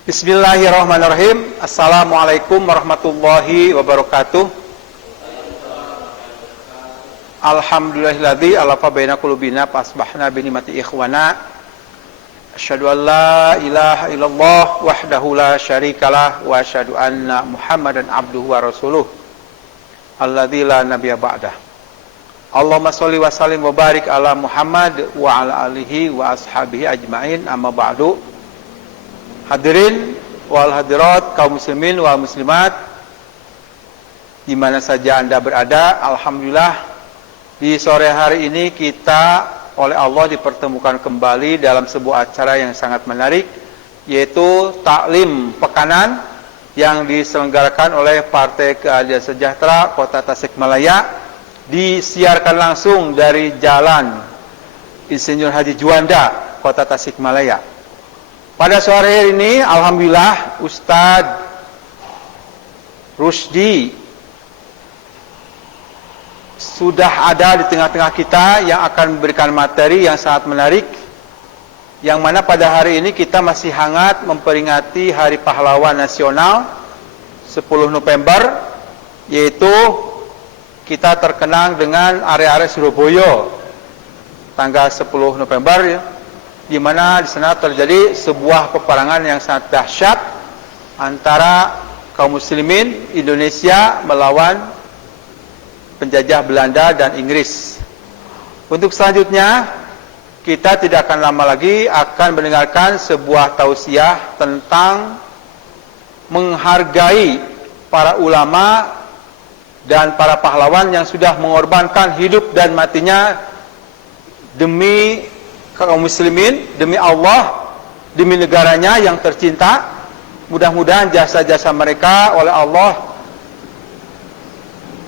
Bismillahirrahmanirrahim. Assalamualaikum warahmatullahi wabarakatuh. Alhamdulillahilladzi alafa baina qulubina fasbahna bi ni'mati ikhwana. Asyhadu an la ilaha illallah wahdahu la syarikalah wa asyhadu anna Muhammadan abduhu wa rasuluh. Alladzi la nabiyya ba'dah. Allahumma sholli wa sallim wa barik ala Muhammad wa ala alihi wa ashabihi ajmain, amma ba'du. Hadirin wal hadirat, kaum muslimin wal muslimat di mana saja Anda berada, alhamdulillah di sore hari ini kita oleh Allah dipertemukan kembali dalam sebuah acara yang sangat menarik, yaitu taklim pekanan yang diselenggarakan oleh Partai Keadilan Sejahtera Kota Tasikmalaya, disiarkan langsung dari Jalan Insinyur Haji Juanda, Kota Tasikmalaya. Pada sore hari ini, alhamdulillah, Ustadz Rusdi sudah ada di tengah-tengah kita yang akan memberikan materi yang sangat menarik, yang mana pada hari ini kita masih hangat memperingati Hari Pahlawan Nasional 10 November, yaitu kita terkenang dengan area-area Surabaya tanggal 10 November, di mana di sana terjadi sebuah peperangan yang sangat dahsyat antara kaum muslimin Indonesia melawan penjajah Belanda dan Inggris. Untuk selanjutnya, kita tidak akan lama lagi akan mendengarkan sebuah tausiah tentang menghargai para ulama dan para pahlawan yang sudah mengorbankan hidup dan matinya demi kaum muslimin, demi Allah, demi negaranya yang tercinta. Mudah-mudahan jasa-jasa mereka oleh Allah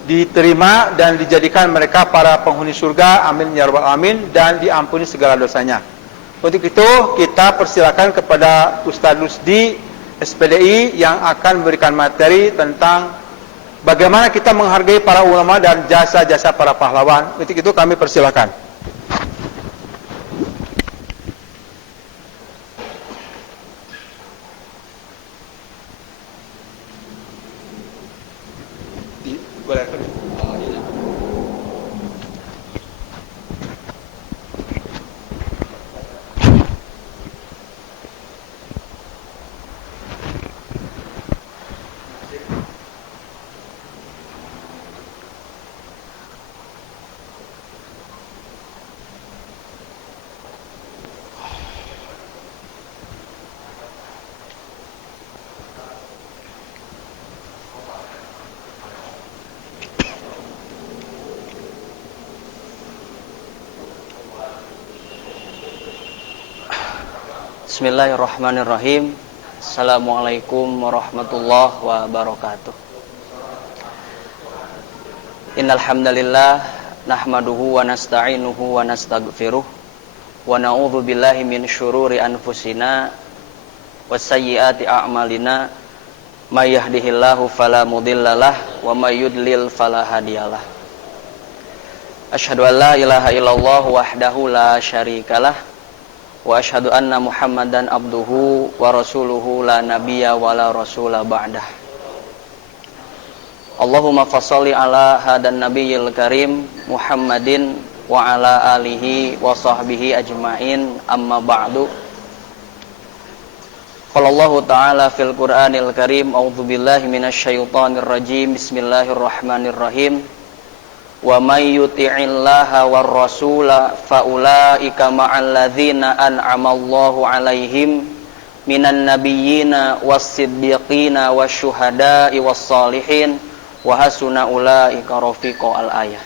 diterima dan dijadikan mereka para penghuni surga, amin ya rabbal alamin, dan diampuni segala dosanya. Untuk itu kita persilakan kepada Ustadz Rusdi SPDI yang akan memberikan materi tentang bagaimana kita menghargai para ulama dan jasa-jasa para pahlawan. Untuk itu kami persilakan. Bismillahirrahmanirrahim. Assalamualaikum warahmatullahi wabarakatuh. Innal hamdalillah nahmaduhu wa nasta'inuhu wa nastaghfiruh wa na'udzu billahi min syururi anfusina wa sayyiati a'malina, may yahdihillahu fala mudhillalah wa may yudlil fala hadiyalah. Asyhadu an la ilaha illallah wahdahu la syarikalah wa asyhadu anna Muhammadan abduhu wa rasuluhu la nabiyya wa la rasula ba'dah. Allahumma fasholli ala hadan nabiyil karim Muhammadin wa ala alihi wa sahbihi ajmain, amma ba'du. Qala Allahu ta'ala fil Qur'anil karim, a'udzu billahi minasy syaithanir rajim, bismillahirrahmanirrahim. Wa may yuti'illaha war rasula faulaika ma'al ladzina an'amallahu 'alaihim minan nabiyyina was-siddiqina wasyuhada'i was-shalihin wa hasuna ulaika rafiqa al-ayah.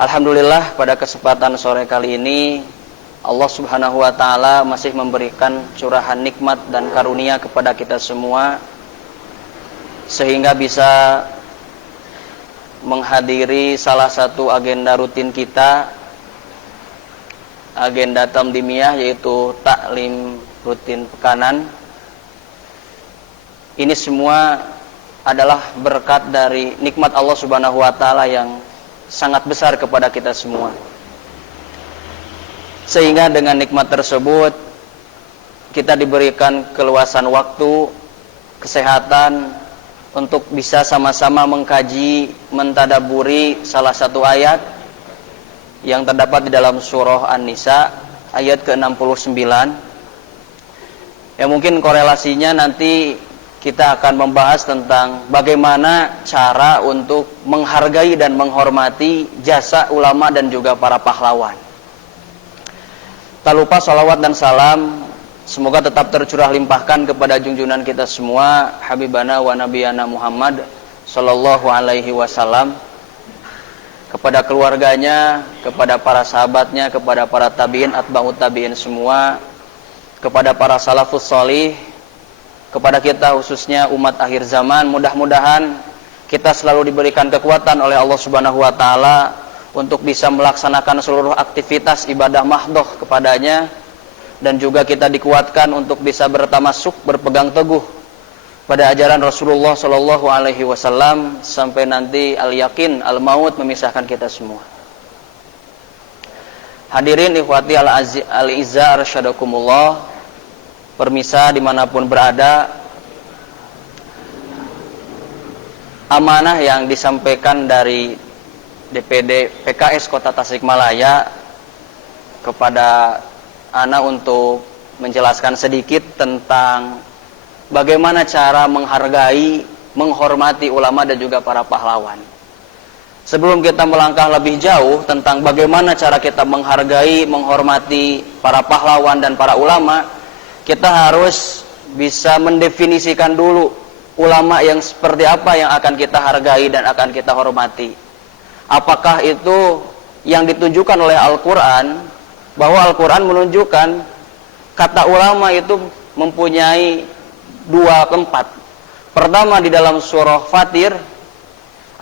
Alhamdulillah, pada kesempatan sore kali ini Allah Subhanahu wa taala masih memberikan curahan nikmat dan karunia kepada kita semua sehingga bisa menghadiri salah satu agenda rutin kita, agenda tamdimiyah, yaitu taklim rutin pekanan. Ini semua adalah berkat dari nikmat Allah Subhanahu wa taala yang sangat besar kepada kita semua. Sehingga dengan nikmat tersebut kita diberikan keluasan waktu, kesehatan untuk bisa sama-sama mengkaji, mentadaburi salah satu ayat yang terdapat di dalam surah An-Nisa ayat ke-69. Ya, mungkin korelasinya nanti kita akan membahas tentang bagaimana cara untuk menghargai dan menghormati jasa ulama dan juga para pahlawan. Tak lupa salawat dan salam semoga tetap tercurah limpahkan kepada junjungan kita semua, Habibana wa Nabiyana Muhammad sallallahu alaihi wasallam, kepada keluarganya, kepada para sahabatnya, kepada para tabi'in, atba'ut tabi'in semua, kepada para salafus sholih, kepada kita khususnya umat akhir zaman. Mudah-mudahan kita selalu diberikan kekuatan oleh Allah Subhanahu wa taala untuk bisa melaksanakan seluruh aktivitas ibadah mahdoh kepadanya, dan juga kita dikuatkan untuk bisa bertamasuk, berpegang teguh pada ajaran Rasulullah sallallahu alaihi wasallam sampai nanti al-yakin, al-maut memisahkan kita semua. Hadirin ikhwati al-izza arsyadakumullah, permisa dimanapun berada, amanah yang disampaikan dari DPD PKS Kota Tasikmalaya kepada Ana untuk menjelaskan sedikit tentang bagaimana cara menghargai, menghormati ulama dan juga para pahlawan. Sebelum kita melangkah lebih jauh tentang bagaimana cara kita menghargai, menghormati para pahlawan dan para ulama, kita harus bisa mendefinisikan dulu ulama yang seperti apa yang akan kita hargai dan akan kita hormati. Apakah itu yang ditunjukkan oleh Al-Quran, bahwa Al-Quran menunjukkan kata ulama itu mempunyai dua tempat. Pertama di dalam surah Fatir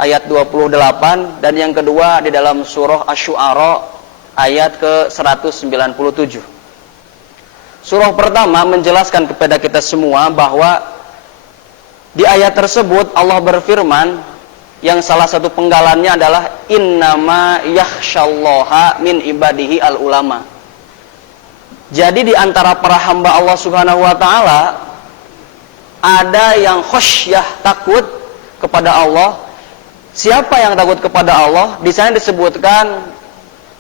ayat 28, dan yang kedua di dalam surah Asy-Syu'ara ayat ke-197. Surah pertama menjelaskan kepada kita semua bahwa di ayat tersebut Allah berfirman, yang salah satu penggalannya adalah innama yakhsyallaha min ibadihi al-ulama. Jadi di antara para hamba Allah Subhanahu wa taala ada yang khasyah, takut kepada Allah. Siapa yang takut kepada Allah? Di sana disebutkan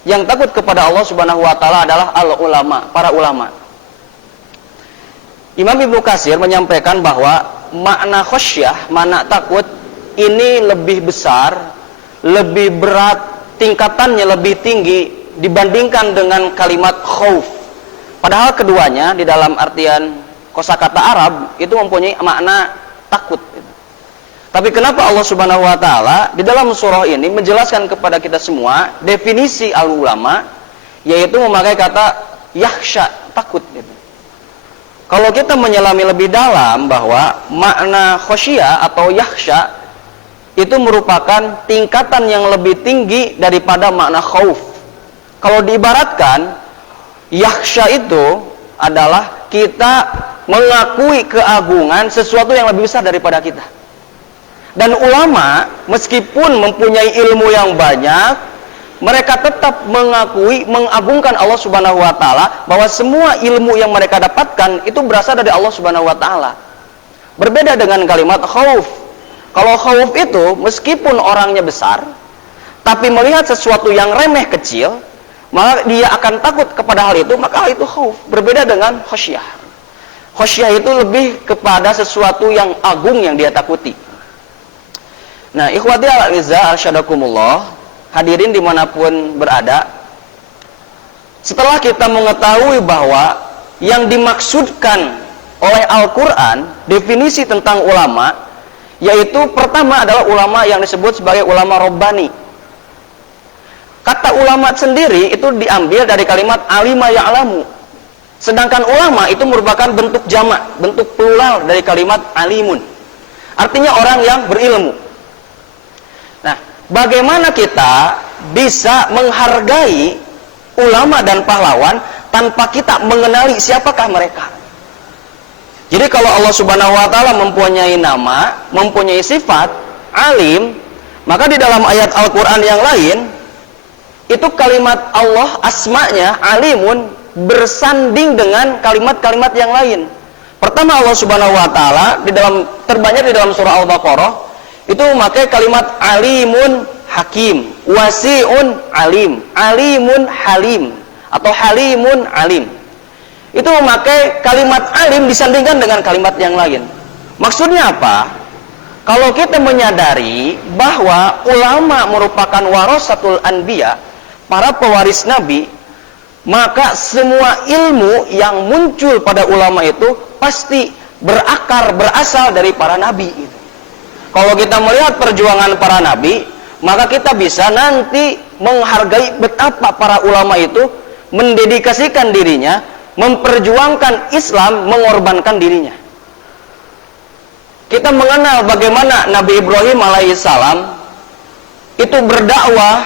yang takut kepada Allah Subhanahu wa taala adalah al-ulama, para ulama. Imam Ibnu Katsir menyampaikan bahwa makna khasyah, makna takut ini lebih besar, lebih berat, tingkatannya lebih tinggi dibandingkan dengan kalimat khauf. Padahal keduanya di dalam artian kosakata Arab itu mempunyai makna takut. Tapi kenapa Allah Subhanahu wa taala di dalam surah ini menjelaskan kepada kita semua definisi al-ulama, yaitu memakai kata yakhsha, takut gitu. Kalau kita menyelami lebih dalam bahwa makna khasyah atau yakhsha itu merupakan tingkatan yang lebih tinggi daripada makna khauf. Kalau diibaratkan, yakhsha itu adalah kita mengakui keagungan sesuatu yang lebih besar daripada kita. Dan ulama meskipun mempunyai ilmu yang banyak, mereka tetap mengakui, mengagungkan Allah Subhanahu wa taala, bahwa semua ilmu yang mereka dapatkan itu berasal dari Allah Subhanahu wa taala. Berbeda dengan kalimat khauf. Kalau khauf itu meskipun orangnya besar, tapi melihat sesuatu yang remeh kecil, maka dia akan takut kepada hal itu, maka hal itu khauf. Berbeda dengan khasyah. Khasyah itu lebih kepada sesuatu yang agung yang dia takuti. Nah, ikhwati al-izza arsyadakumullah, hadirin dimanapun berada, setelah kita mengetahui bahwa yang dimaksudkan oleh Al-Quran, definisi tentang ulama, yaitu pertama adalah ulama yang disebut sebagai ulama Rabbani. Kata ulama sendiri itu diambil dari kalimat alima ya'lamu. Sedangkan ulama itu merupakan bentuk jamak, bentuk plural dari kalimat alimun. Artinya orang yang berilmu. Nah, bagaimana kita bisa menghargai ulama dan pahlawan tanpa kita mengenali siapakah mereka? Jadi kalau Allah Subhanahu wa taala mempunyai nama, mempunyai sifat alim, maka di dalam ayat Al-Qur'an yang lain itu kalimat Allah asma'nya alimun bersanding dengan kalimat-kalimat yang lain. Pertama, Allah Subhanahu wa taala terbanyak di dalam surah Al-Baqarah itu memakai kalimat alimun hakim, wasi'un alim, alimun halim atau halimun alim. Itu memakai kalimat alim disandingkan dengan kalimat yang lain. Maksudnya apa? Kalau kita menyadari bahwa ulama merupakan warasatul anbiya, para pewaris nabi, maka semua ilmu yang muncul pada ulama itu pasti berasal dari para nabi. Kalau kita melihat perjuangan para nabi, maka kita bisa nanti menghargai betapa para ulama itu mendedikasikan dirinya, memperjuangkan Islam, mengorbankan dirinya. Kita mengenal bagaimana Nabi Ibrahim alaihissalam itu berdakwah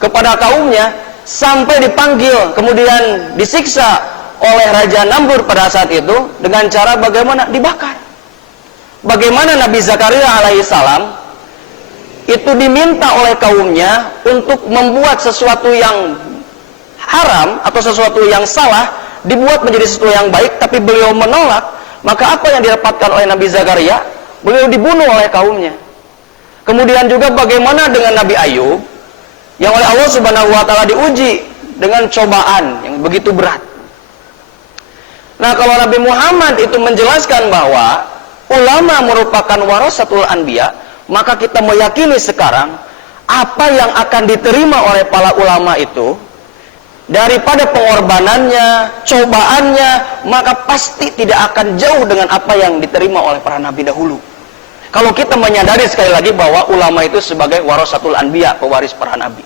kepada kaumnya sampai dipanggil, kemudian disiksa oleh Raja Namrud pada saat itu dengan cara bagaimana? Dibakar. Bagaimana Nabi Zakaria alaihissalam itu diminta oleh kaumnya untuk membuat sesuatu yang haram atau sesuatu yang salah dibuat menjadi sesuatu yang baik, tapi beliau menolak. Maka apa yang didapatkan oleh Nabi Zakaria? Beliau dibunuh oleh kaumnya. Kemudian juga bagaimana dengan Nabi Ayub yang oleh Allah Subhanahu wa taala diuji dengan cobaan yang begitu berat. Nah, kalau Nabi Muhammad itu menjelaskan bahwa ulama merupakan warasatul anbiya, maka kita meyakini sekarang apa yang akan diterima oleh para ulama itu daripada pengorbanannya, cobaannya, maka pasti tidak akan jauh dengan apa yang diterima oleh para nabi dahulu. Kalau kita menyadari sekali lagi bahwa ulama itu sebagai warasatul anbiya, pewaris para nabi.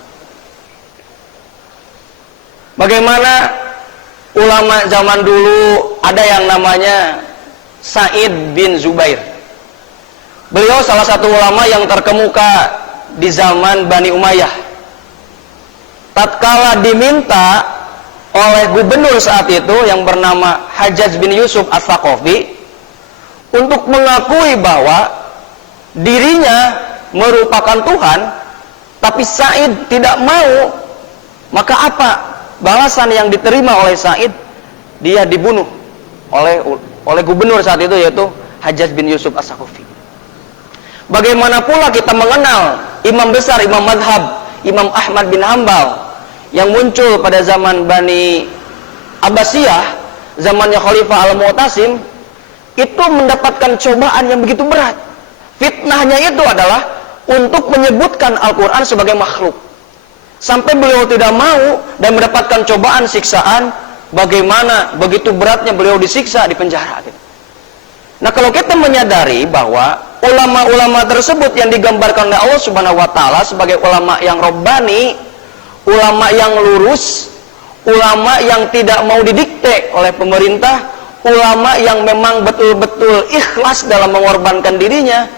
Bagaimana ulama zaman dulu ada yang namanya Sa'id bin Zubair. Beliau salah satu ulama yang terkemuka di zaman Bani Umayyah. Tatkala diminta oleh gubernur saat itu yang bernama Hajjaj bin Yusuf As-Saqafi untuk mengakui bahwa dirinya merupakan Tuhan, tapi Sa'id tidak mau, maka apa balasan yang diterima oleh Sa'id? Dia dibunuh oleh gubernur saat itu, yaitu Hajjaj bin Yusuf As-Saqafi. Bagaimana pula kita mengenal imam besar, imam madhab, Imam Ahmad bin Hambal yang muncul pada zaman Bani Abbasiyah, zamannya Khalifah Al-Mu'tasim, itu mendapatkan cobaan yang begitu berat. Fitnahnya itu adalah untuk menyebutkan Al-Quran sebagai makhluk. Sampai beliau tidak mau dan mendapatkan cobaan siksaan, bagaimana begitu beratnya beliau disiksa di penjara. Nah, kalau kita menyadari bahwa ulama-ulama tersebut yang digambarkan oleh Allah Subhanahu wa taala sebagai ulama yang robbani, ulama yang lurus, ulama yang tidak mau didikte oleh pemerintah, ulama yang memang betul-betul ikhlas dalam mengorbankan dirinya,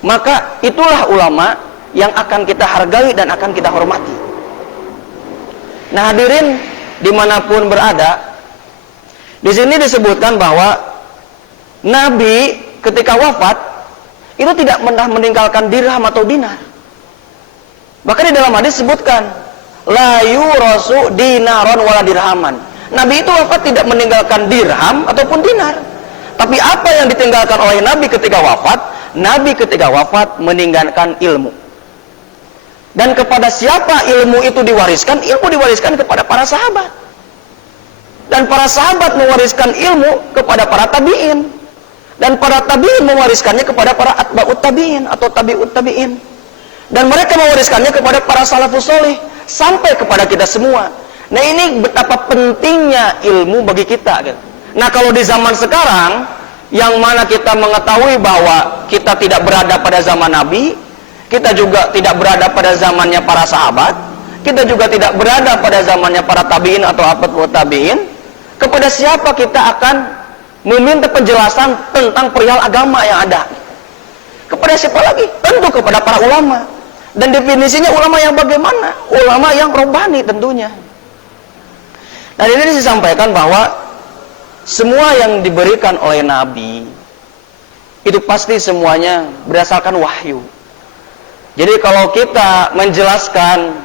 maka itulah ulama yang akan kita hargai dan akan kita hormati. Nah, hadirin dimanapun berada, di sini disebutkan bahwa Nabi ketika wafat itu tidak meninggalkan dirham atau dinar. Bahkan di dalam hadis disebutkan la yurasu dinaron wala dirhaman. Nabi itu wafat tidak meninggalkan dirham ataupun dinar. Tapi apa yang ditinggalkan oleh Nabi ketika wafat? Nabi ketika wafat meninggalkan ilmu. Dan kepada siapa ilmu itu diwariskan? Ilmu diwariskan kepada para sahabat. Dan para sahabat mewariskan ilmu kepada para tabi'in. Dan para tabi'in mewariskannya kepada para atba'ut tabi'in atau tabi'ut tabi'in. Dan mereka mewariskannya kepada para salafus soleh sampai kepada kita semua. Nah, ini betapa pentingnya ilmu bagi kita. Nah, kalau di zaman sekarang yang mana kita mengetahui bahwa kita tidak berada pada zaman Nabi, kita juga tidak berada pada zamannya para sahabat, kita juga tidak berada pada zamannya para tabi'in atau atba'ut tabi'in, kepada siapa kita akan meminta penjelasan tentang perihal agama yang ada? Kepada siapa lagi? Tentu kepada para ulama. Dan definisinya ulama yang bagaimana? Ulama yang robbani tentunya. Nah, ini disampaikan bahwa semua yang diberikan oleh Nabi itu pasti semuanya berdasarkan wahyu. Jadi kalau kita menjelaskan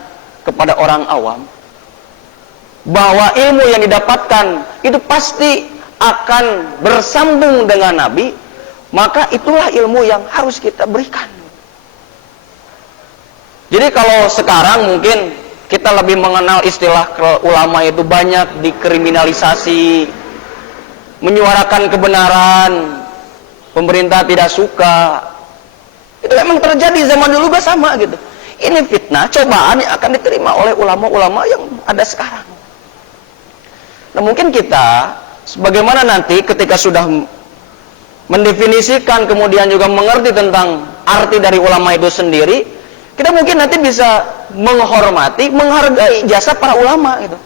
kepada orang awam bahwa ilmu yang didapatkan itu pasti akan bersambung dengan Nabi, maka itulah ilmu yang harus kita berikan. Jadi kalau sekarang mungkin kita lebih mengenal istilah ulama itu banyak dikriminalisasi, menyuarakan kebenaran, pemerintah tidak suka. Itu memang terjadi zaman dulu juga sama gitu. Ini fitnah, cobaan yang akan diterima oleh ulama-ulama yang ada sekarang. Nah mungkin kita, sebagaimana nanti ketika sudah mendefinisikan kemudian juga mengerti tentang arti dari ulama itu sendiri, kita mungkin nanti bisa menghormati, menghargai jasa para ulama gitu.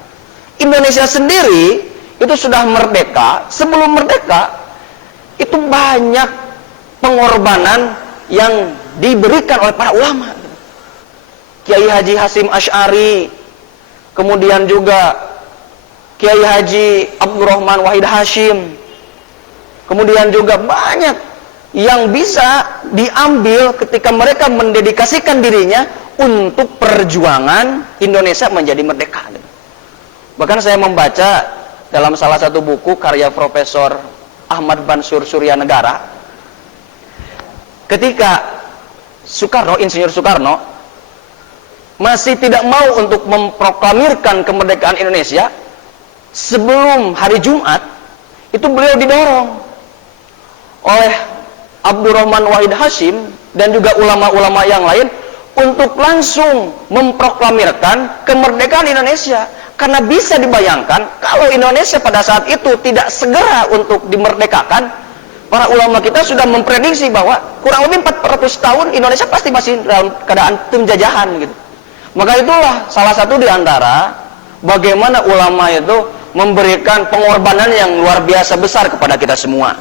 Indonesia sendiri itu sudah merdeka, sebelum merdeka itu banyak pengorbanan yang diberikan oleh para ulama gitu. Kiai Haji Hasyim Asy'ari, kemudian juga Kiai Haji Abdurrahman Wahid Hashim, kemudian juga banyak yang bisa diambil ketika mereka mendedikasikan dirinya untuk perjuangan Indonesia menjadi merdeka. Bahkan saya membaca dalam salah satu buku karya Profesor Ahmad Bansur Suryanegara, ketika Soekarno, Insinyur Soekarno masih tidak mau untuk memproklamirkan kemerdekaan Indonesia, sebelum hari Jumat itu beliau didorong oleh Abdurrahman Wahid Hashim dan juga ulama-ulama yang lain untuk langsung memproklamirkan kemerdekaan Indonesia. Karena bisa dibayangkan kalau Indonesia pada saat itu tidak segera untuk dimerdekakan, para ulama kita sudah memprediksi bahwa kurang lebih 400 tahun Indonesia pasti masih dalam keadaan penjajahan gitu. Maka itulah salah satu di antara bagaimana ulama itu memberikan pengorbanan yang luar biasa besar kepada kita semua.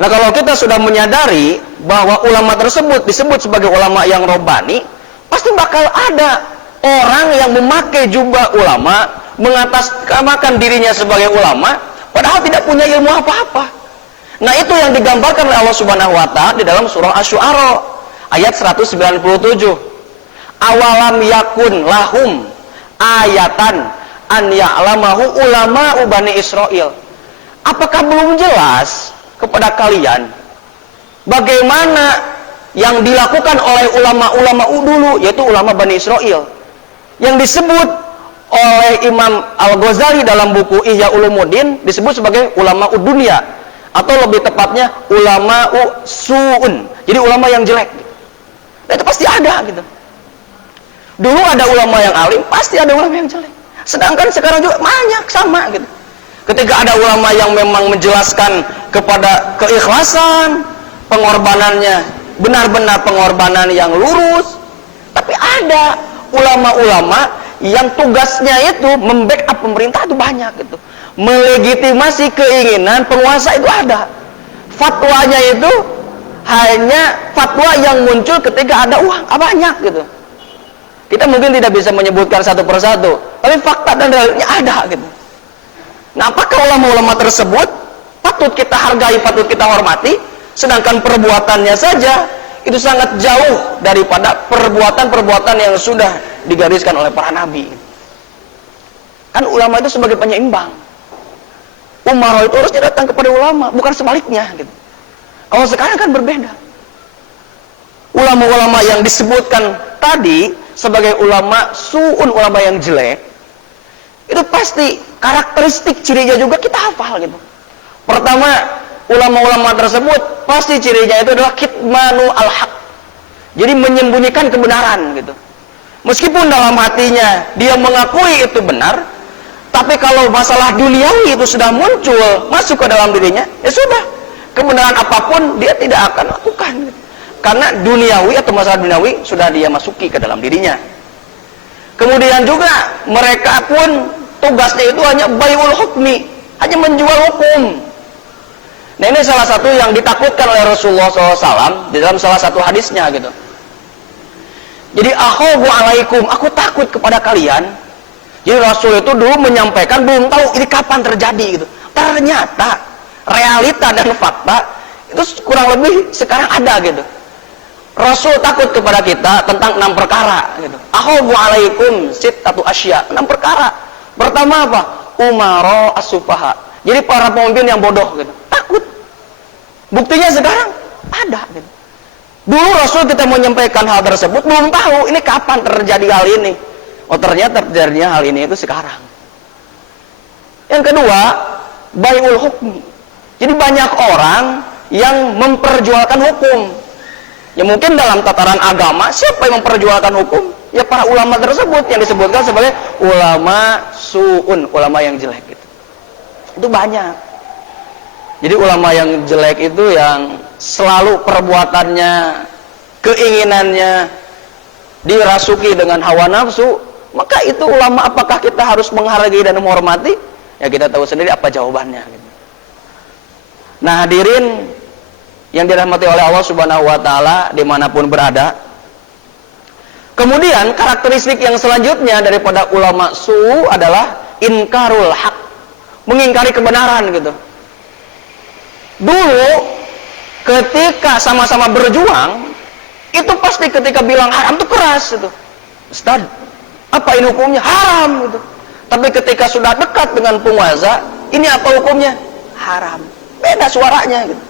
Nah kalau kita sudah menyadari bahwa ulama tersebut disebut sebagai ulama yang robbani, pasti bakal ada orang yang memakai jubah ulama, mengatasnamakan dirinya sebagai ulama, padahal tidak punya ilmu apa-apa. Nah itu yang digambarkan oleh Allah Subhanahu Wa Ta'ala di dalam surah Asy-Syu'ara ayat 197. Awalam yakun lahum ayatan an ya'lamahu ulama'u Bani Israil. Apakah belum jelas kepada kalian bagaimana yang dilakukan oleh ulama-ulama dulu, yaitu ulama Bani Israil, yang disebut oleh Imam Al-Ghazali dalam buku Ihya Ulumuddin disebut sebagai ulama dunia, atau lebih tepatnya ulama su'un, jadi ulama yang jelek. Nah, itu pasti ada gitu. Dulu ada ulama yang alim, pasti ada ulama yang jelek. Sedangkan sekarang juga banyak sama gitu. Ketika ada ulama yang memang menjelaskan kepada keikhlasan, pengorbanannya benar-benar pengorbanan yang lurus, tapi ada ulama-ulama yang tugasnya itu membackup pemerintah itu banyak gitu. Melegitimasi keinginan penguasa itu ada. Fatwanya itu hanya fatwa yang muncul ketika ada uang banyak gitu. Kita mungkin tidak bisa menyebutkan satu persatu, tapi fakta dan realnya ada gitu. Nah, apakah ulama-ulama tersebut patut kita hargai, patut kita hormati, sedangkan perbuatannya saja itu sangat jauh daripada perbuatan-perbuatan yang sudah digariskan oleh para nabi. Kan ulama itu sebagai penyeimbang. Umaro itu harusnya datang kepada ulama, bukan sebaliknya gitu. Kalau sekarang kan berbeda. Ulama-ulama yang disebutkan tadi sebagai ulama su'un, ulama yang jelek, itu pasti karakteristik cirinya juga kita hafal gitu. Pertama, ulama-ulama tersebut pasti cirinya itu adalah kitmanu al-haq, jadi menyembunyikan kebenaran gitu. Meskipun dalam hatinya dia mengakui itu benar, tapi kalau masalah duniawi itu sudah muncul masuk ke dalam dirinya, ya sudah, kebenaran apapun dia tidak akan lakukan gitu. Karena duniawi atau masalah duniawi sudah dia masuki ke dalam dirinya. Kemudian juga mereka pun tugasnya itu hanya bai'ul hukmi, hanya menjual hukum. Nah ini salah satu yang ditakutkan oleh Rasulullah SAW di dalam salah satu hadisnya gitu. Jadi akhafu alaikum, aku takut kepada kalian. Jadi Rasul itu dulu menyampaikan belum tahu ini kapan terjadi gitu. Ternyata realita dan fakta itu kurang lebih sekarang ada gitu. Rasul takut kepada kita tentang 6 perkara gitu. Akhafu alaikum sittatu asya, 6 perkara. Pertama apa? Umara as-sufaha. Jadi para pemimpin yang bodoh gitu. Takut. Buktinya sekarang ada gitu. Dulu Rasul kita menyampaikan hal tersebut belum tahu ini kapan terjadi hal ini. Oh ternyata terjadinya hal ini itu sekarang. Yang kedua, bai'ul hukmi. Jadi banyak orang yang memperjualkan hukum. Ya mungkin dalam tataran agama, siapa yang memperjualkan hukum? Ya para ulama tersebut yang disebutkan sebagai ulama su'un, ulama yang jelek gitu. Itu banyak. Jadi ulama yang jelek itu yang selalu perbuatannya, keinginannya dirasuki dengan hawa nafsu, maka itu ulama apakah kita harus menghargai dan menghormati? Ya kita tahu sendiri apa jawabannya gitu. Nah hadirin yang dirahmati oleh Allah Subhanahu wa taala dimanapun berada. Kemudian karakteristik yang selanjutnya daripada ulama su adalah inkarul haq, mengingkari kebenaran gitu. Dulu ketika sama-sama berjuang, itu pasti ketika bilang haram itu keras itu. Ustaz, apa ini hukumnya? Haram gitu. Tapi ketika sudah dekat dengan penguasa, ini apa hukumnya? Haram. Beda suaranya gitu.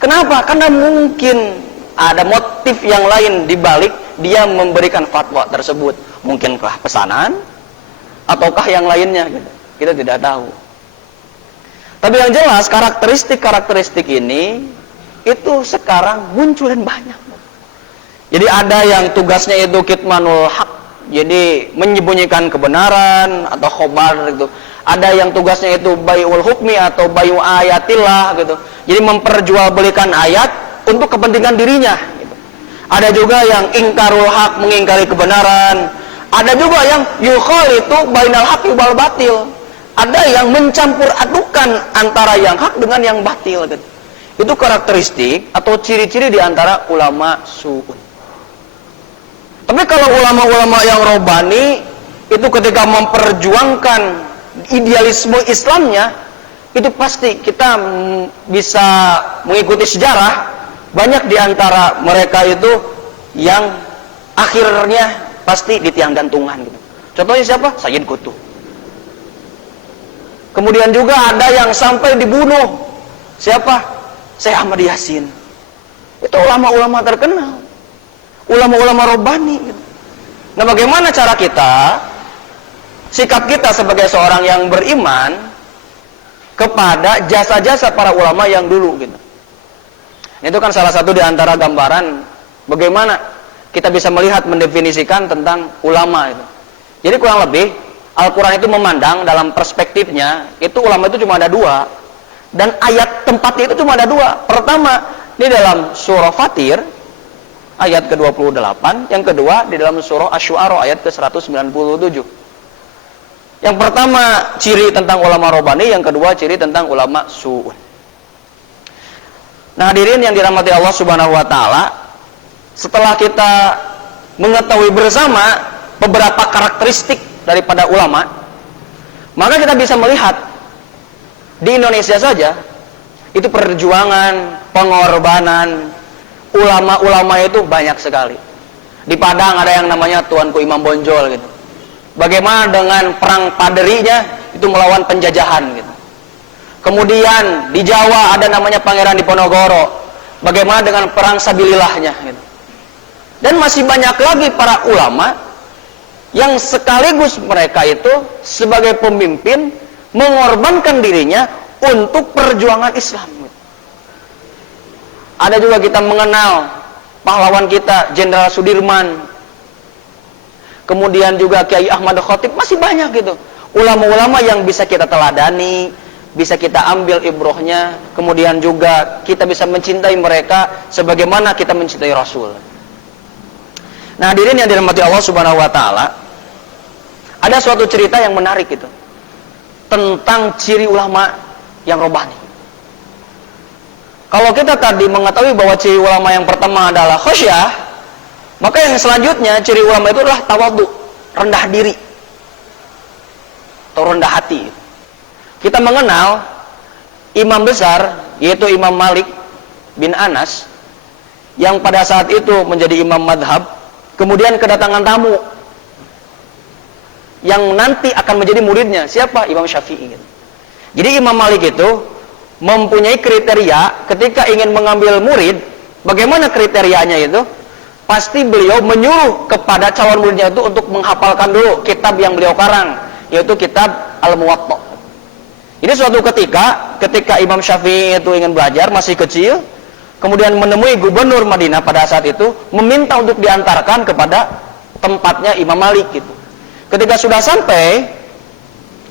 Kenapa? Karena mungkin ada motif yang lain di balik dia memberikan fatwa tersebut. Mungkinkah pesanan ataukah yang lainnya gitu. Kita tidak tahu. Tapi yang jelas karakteristik ini itu sekarang muncul dan banyak. Jadi ada yang tugasnya itu kitmanul haq, jadi menyembunyikan kebenaran atau khobar gitu. Ada yang tugasnya itu bai'ul hukmi atau bai'u ayatillah gitu. Jadi memperjualbelikan ayat untuk kepentingan dirinya gitu. Ada juga yang ingkarul haq, mengingkari kebenaran. Ada juga yang yukhalitu bainal haqqi wal batil. Ada yang mencampur adukan antara yang hak dengan yang batil gitu. Itu karakteristik atau ciri-ciri di antara ulama su'un. Tapi kalau ulama-ulama yang robani itu ketika memperjuangkan idealisme Islamnya, itu pasti kita bisa mengikuti sejarah. Banyak di antara mereka itu yang akhirnya pasti di tiang gantungan gitu. Contohnya siapa? Sayyid Qutb. Kemudian juga ada yang sampai dibunuh. Siapa? Syekh Ahmad Yasin. Itu ulama-ulama terkenal, ulama-ulama robani gitu. Nah bagaimana cara kita, sikap kita sebagai seorang yang beriman kepada jasa-jasa para ulama yang dulu gitu. Itu kan salah satu di antara gambaran bagaimana kita bisa melihat, mendefinisikan tentang ulama itu. Jadi kurang lebih Al-Quran itu memandang dalam perspektifnya, itu ulama itu cuma ada 2. Dan ayat tempatnya itu cuma ada 2. Pertama, di dalam surah Fatir, ayat ke-28. Yang kedua, di dalam surah Asy-Syu'ara, ayat ke-197. Yang pertama, ciri tentang ulama robani. Yang kedua, ciri tentang ulama su'un. Nah, hadirin yang dirahmati Allah Subhanahu wa Ta'ala, setelah kita mengetahui bersama beberapa karakteristik daripada ulama, maka kita bisa melihat di Indonesia saja itu perjuangan, pengorbanan ulama-ulama itu banyak sekali. Di Padang ada yang namanya Tuanku Imam Bonjol gitu. Bagaimana dengan perang Paderinya itu melawan penjajahan gitu. Kemudian di Jawa ada namanya Pangeran Diponegoro. Bagaimana dengan perang Sabilillahnya gitu. Dan masih banyak lagi para ulama yang sekaligus mereka itu sebagai pemimpin mengorbankan dirinya untuk perjuangan Islam. Ada juga kita mengenal pahlawan kita Jenderal Sudirman, kemudian juga Kiai Ahmad Khatib, masih banyak gitu ulama-ulama yang bisa kita teladani, bisa kita ambil ibrohnya, kemudian juga kita bisa mencintai mereka sebagaimana kita mencintai Rasul. Nah hadirin yang dirahmati Allah Subhanahu wa Ta'ala, ada suatu cerita yang menarik itu tentang ciri ulama yang robani. Kalau kita tadi mengetahui bahwa ciri ulama yang pertama adalah khasyah, maka yang selanjutnya ciri ulama itu adalah tawadhu, rendah diri atau rendah hati. Kita mengenal imam besar yaitu Imam Malik bin Anas. yang pada saat itu menjadi imam madhab, kemudian kedatangan tamu yang nanti akan menjadi muridnya. Siapa? Imam Syafi'i. Jadi Imam Malik itu mempunyai kriteria ketika ingin mengambil murid. Bagaimana kriterianya itu? Pasti beliau menyuruh kepada calon muridnya itu untuk menghafalkan dulu kitab yang beliau karang, yaitu kitab Al-Muwatta. Jadi suatu ketika Imam Syafi'i itu ingin belajar, masih kecil, kemudian menemui gubernur Madinah pada saat itu, meminta untuk diantarkan kepada tempatnya Imam Malik gitu. Ketika sudah sampai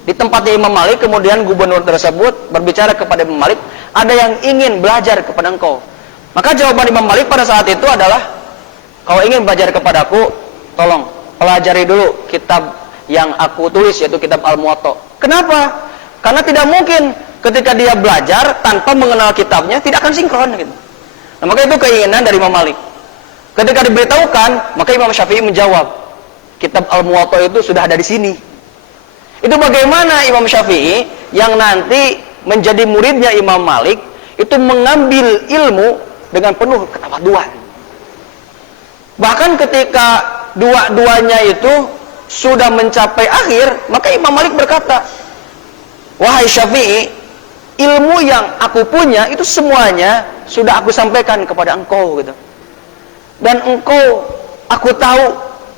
di tempatnya Imam Malik, kemudian gubernur tersebut berbicara kepada Imam Malik, ada yang ingin belajar kepada engkau. Maka jawaban Imam Malik pada saat itu adalah, kalau ingin belajar kepadaku, tolong pelajari dulu kitab yang aku tulis, yaitu kitab Al-Muwatta. Kenapa? Karena tidak mungkin ketika dia belajar tanpa mengenal kitabnya, tidak akan sinkron gitu. Nah, maka itu keinginan dari Imam Malik. Ketika diberitahukan, maka Imam Syafi'i menjawab, kitab Al-Muwatta itu sudah ada di sini. Itu bagaimana Imam Syafi'i yang nanti menjadi muridnya Imam Malik itu mengambil ilmu dengan penuh ketawaduan. Bahkan ketika dua-duanya itu sudah mencapai akhir, maka Imam Malik berkata, wahai Syafi'i, ilmu yang aku punya itu semuanya sudah aku sampaikan kepada engkau gitu. Dan engkau, aku tahu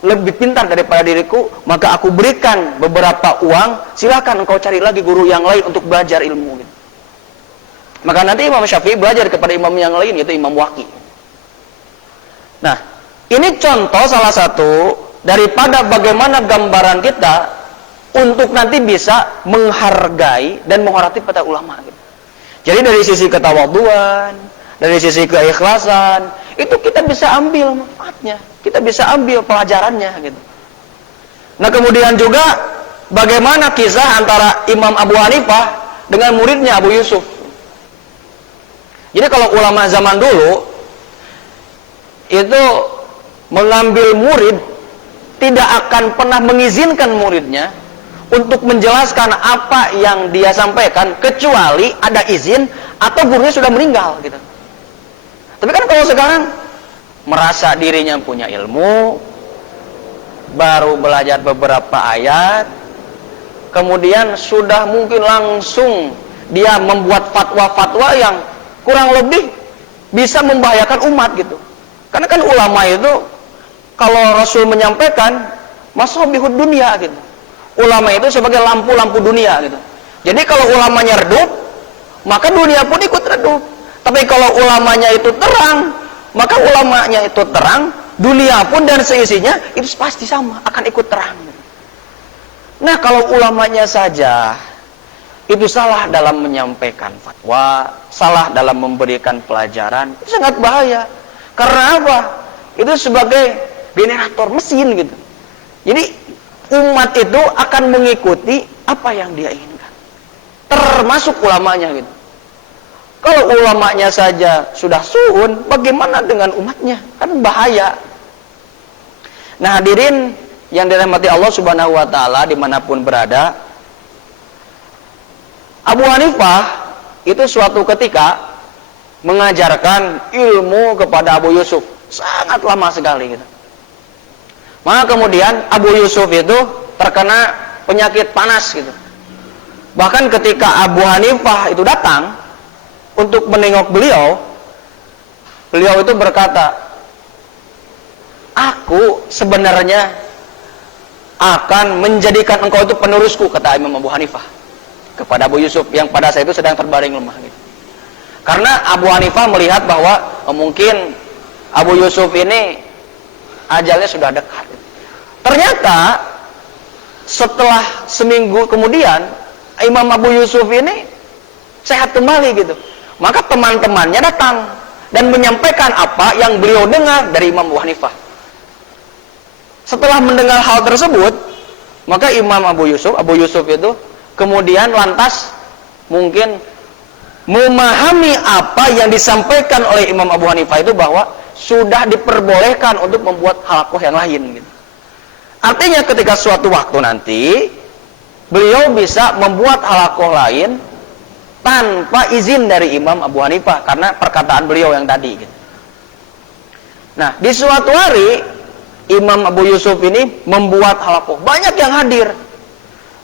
lebih pintar daripada diriku, maka aku berikan beberapa uang, silakan engkau cari lagi guru yang lain untuk belajar ilmu gitu. Maka nanti Imam Syafi'i belajar kepada imam yang lain, yaitu Imam Waqi. Nah, ini contoh salah satu daripada bagaimana gambaran kita untuk nanti bisa menghargai dan menghormati pada ulama gitu. Jadi dari sisi ketawaduan, dari sisi keikhlasan, itu kita bisa ambil manfaatnya, kita bisa ambil pelajarannya gitu. Nah, kemudian juga bagaimana kisah antara Imam Abu Hanifah dengan muridnya Abu Yusuf. Jadi kalau ulama zaman dulu itu mengambil murid, tidak akan pernah mengizinkan muridnya untuk menjelaskan apa yang dia sampaikan kecuali ada izin atau gurunya sudah meninggal gitu. Tapi kan kalau sekarang merasa dirinya punya ilmu, baru belajar beberapa ayat, kemudian sudah mungkin langsung dia membuat fatwa-fatwa yang kurang lebih bisa membahayakan umat gitu. Karena kan ulama itu kalau Rasul menyampaikan masabihud dunia gitu. Ulama itu sebagai lampu-lampu dunia gitu. Jadi kalau ulamanya redup, maka dunia pun ikut redup. Tapi kalau ulamanya itu terang, maka ulamanya itu terang, dunia pun dan seisinya itu pasti sama, akan ikut terang. Nah, kalau ulamanya saja itu salah dalam menyampaikan fatwa, salah dalam memberikan pelajaran, itu sangat bahaya. Karena apa? Itu sebagai generator mesin gitu. Jadi umat itu akan mengikuti apa yang dia inginkan, termasuk ulamanya gitu. Kalau ulamanya saja sudah suun, bagaimana dengan umatnya? Kan bahaya. Nah, hadirin yang dirahmati Allah Subhanahu wa taala dimanapun berada, Abu Hanifah itu suatu ketika mengajarkan ilmu kepada Abu Yusuf, sangat lama sekali gitu. Maka kemudian Abu Yusuf itu terkena penyakit panas gitu. Bahkan ketika Abu Hanifah itu datang untuk menengok beliau, beliau itu berkata, aku sebenarnya akan menjadikan engkau itu penerusku, kata Imam Abu Hanifah kepada Abu Yusuf yang pada saat itu sedang terbaring lemah gitu. Karena Abu Hanifah melihat bahwa mungkin Abu Yusuf ini ajalnya sudah dekat. Ternyata setelah seminggu kemudian Imam Abu Yusuf ini sehat kembali gitu. Maka teman-temannya datang dan menyampaikan apa yang beliau dengar dari Imam Abu Hanifah. Setelah mendengar hal tersebut, maka Imam Abu Yusuf itu kemudian lantas mungkin memahami apa yang disampaikan oleh Imam Abu Hanifah itu, bahwa sudah diperbolehkan untuk membuat halaqah yang lain gitu. Artinya ketika suatu waktu nanti beliau bisa membuat halaqah lain tanpa izin dari Imam Abu Hanifah karena perkataan beliau yang tadi gitu. Nah, di suatu hari Imam Abu Yusuf ini membuat halaqah, banyak yang hadir.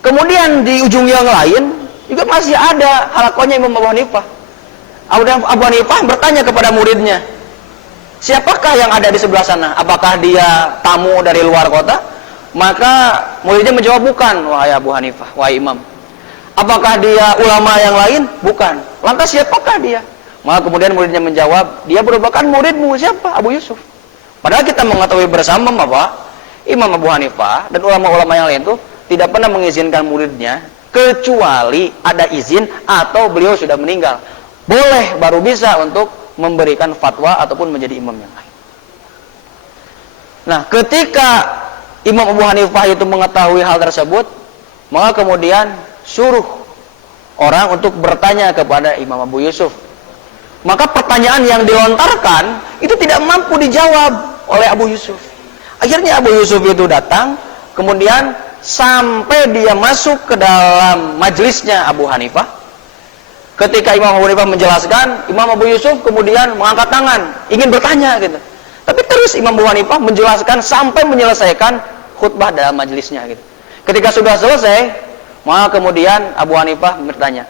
Kemudian di ujung yang lain juga masih ada halaqahnya Imam Abu Hanifah. Abu Hanifah bertanya kepada muridnya, siapakah yang ada di sebelah sana? Apakah dia tamu dari luar kota? Maka muridnya menjawab, bukan, wahai Abu Hanifah, wahai Imam. Apakah dia ulama yang lain? Bukan. Lantas siapakah dia? Maka kemudian muridnya menjawab, dia merupakan muridmu. Siapa? Abu Yusuf. Padahal kita mengetahui bersama bahwa Imam Abu Hanifah dan ulama-ulama yang lain itu tidak pernah mengizinkan muridnya kecuali ada izin atau beliau sudah meninggal. Boleh baru bisa untuk memberikan fatwa ataupun menjadi imam yang lain. Nah, ketika Imam Abu Hanifah itu mengetahui hal tersebut, maka kemudian suruh orang untuk bertanya kepada Imam Abu Yusuf. Maka pertanyaan yang dilontarkan itu tidak mampu dijawab oleh Abu Yusuf. Akhirnya Abu Yusuf itu datang, kemudian sampai dia masuk ke dalam majelisnya Abu Hanifah. Ketika Imam Abu Hanifah menjelaskan, Imam Abu Yusuf kemudian mengangkat tangan, ingin bertanya gitu. Tapi terus Imam Abu Hanifah menjelaskan sampai menyelesaikan khutbah dalam majelisnya gitu. Ketika sudah selesai, maka kemudian Abu Hanifah bertanya,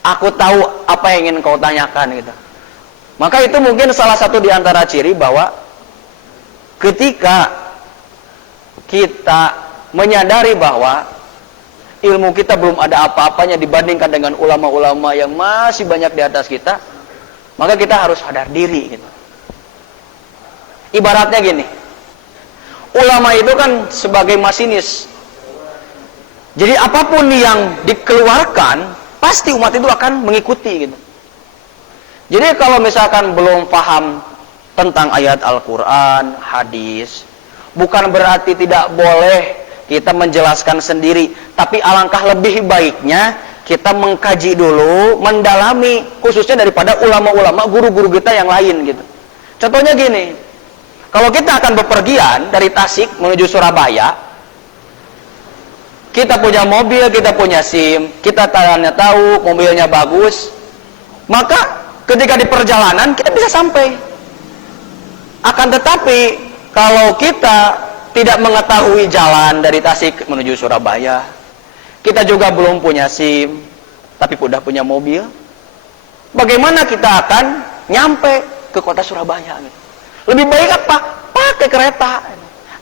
aku tahu apa yang ingin kau tanyakan gitu. Maka itu mungkin salah satu di antara ciri bahwa ketika kita menyadari bahwa ilmu kita belum ada apa-apanya dibandingkan dengan ulama-ulama yang masih banyak di atas kita, maka kita harus sadar diri gitu. Ibaratnya gini, ulama itu kan sebagai masinis. Jadi apapun yang dikeluarkan, pasti umat itu akan mengikuti gitu. Jadi kalau misalkan belum paham tentang ayat Al-Quran, hadis, bukan berarti tidak boleh kita menjelaskan sendiri, tapi alangkah lebih baiknya kita mengkaji dulu, mendalami, khususnya daripada ulama-ulama, guru-guru kita yang lain gitu. Contohnya gini, kalau kita akan bepergian dari Tasik menuju Surabaya, kita punya mobil, kita punya SIM, kita tahu mobilnya bagus, maka ketika di perjalanan kita bisa sampai. Akan tetapi kalau kita tidak mengetahui jalan dari Tasik menuju Surabaya, kita juga belum punya SIM, tapi sudah punya mobil, bagaimana kita akan nyampe ke kota Surabaya? Lebih baik apa? Pakai kereta.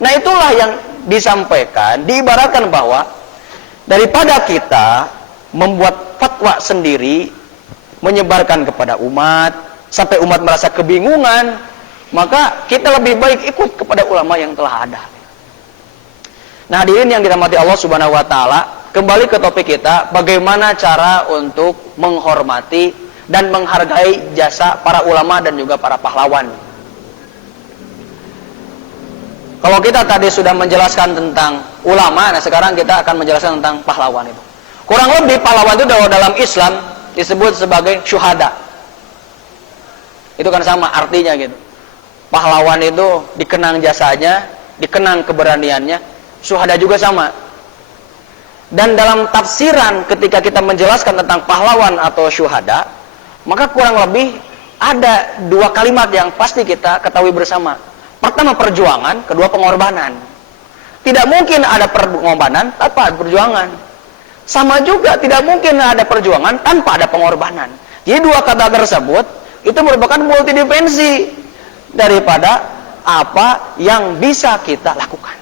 Nah, itulah yang disampaikan, diibaratkan bahwa daripada kita membuat fatwa sendiri, menyebarkan kepada umat, sampai umat merasa kebingungan, maka kita lebih baik ikut kepada ulama yang telah ada. Nah, hadirin yang dirahmati Allah Subhanahu wa taala, kembali ke topik kita, bagaimana cara untuk menghormati dan menghargai jasa para ulama dan juga para pahlawan. Kalau kita tadi sudah menjelaskan tentang ulama, nah sekarang kita akan menjelaskan tentang pahlawan itu. Kurang lebih pahlawan itu dalam Islam disebut sebagai syuhada. Itu kan sama artinya gitu. Pahlawan itu dikenang jasanya, dikenang keberaniannya, syuhada juga sama. Dan dalam tafsiran ketika kita menjelaskan tentang pahlawan atau syuhada, maka kurang lebih ada dua kalimat yang pasti kita ketahui bersama. Pertama perjuangan, kedua pengorbanan. Tidak mungkin ada pengorbanan tanpa ada perjuangan. Sama juga tidak mungkin ada perjuangan tanpa ada pengorbanan. Jadi dua kata tersebut itu merupakan multidimensi daripada apa yang bisa kita lakukan.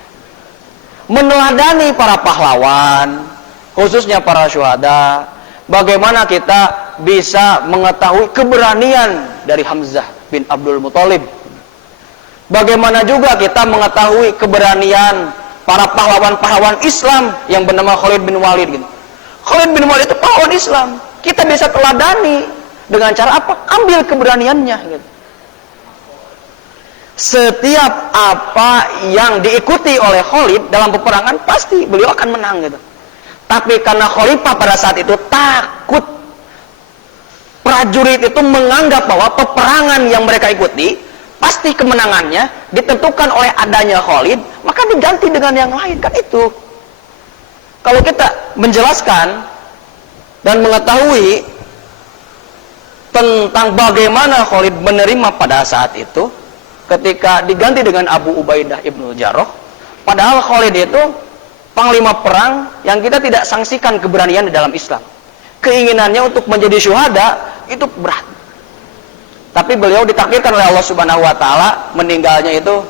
Meneladani para pahlawan, khususnya para syuhada, bagaimana kita bisa mengetahui keberanian dari Hamzah bin Abdul Muthalib. Bagaimana juga kita mengetahui keberanian para pahlawan-pahlawan Islam yang bernama Khalid bin Walid gitu. Khalid bin Walid itu pahlawan Islam. Kita bisa teladani dengan cara apa? Ambil keberaniannya gitu. Setiap apa yang diikuti oleh Khalid dalam peperangan pasti beliau akan menang gitu. Tapi karena khalifah pada saat itu takut prajurit itu menganggap bahwa peperangan yang mereka ikuti pasti kemenangannya ditentukan oleh adanya Khalid, maka diganti dengan yang lain, kan itu. Kalau kita menjelaskan dan mengetahui tentang bagaimana Khalid menerima pada saat itu, ketika diganti dengan Abu Ubaidah ibnu Jarrah. Padahal Khalid itu panglima perang yang kita tidak sanksikan keberanian di dalam Islam. Keinginannya untuk menjadi syuhada itu berat. Tapi beliau ditakdirkan oleh Allah Subhanahu wa taala meninggalnya itu